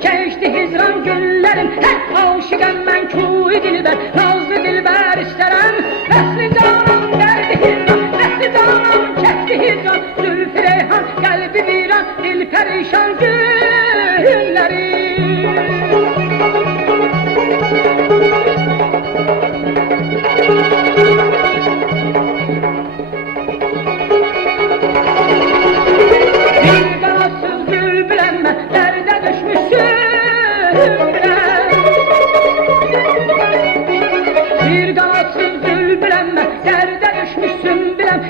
Keçti hicran günlerim, hep aşıqəm mən kuy dilbər, nazlı dilbər istərəm. Nəsli canım dərdi hicran, nəsli canım çəkdi hicran, zülfü reyhan, qəlbi viran, dil pərişan günlərim. Bir qanadsız bülbüləm mən, dərdə düşmüşsün. Bir qanadsız bülbüləm mən, dərdə düşmüşsün biləm.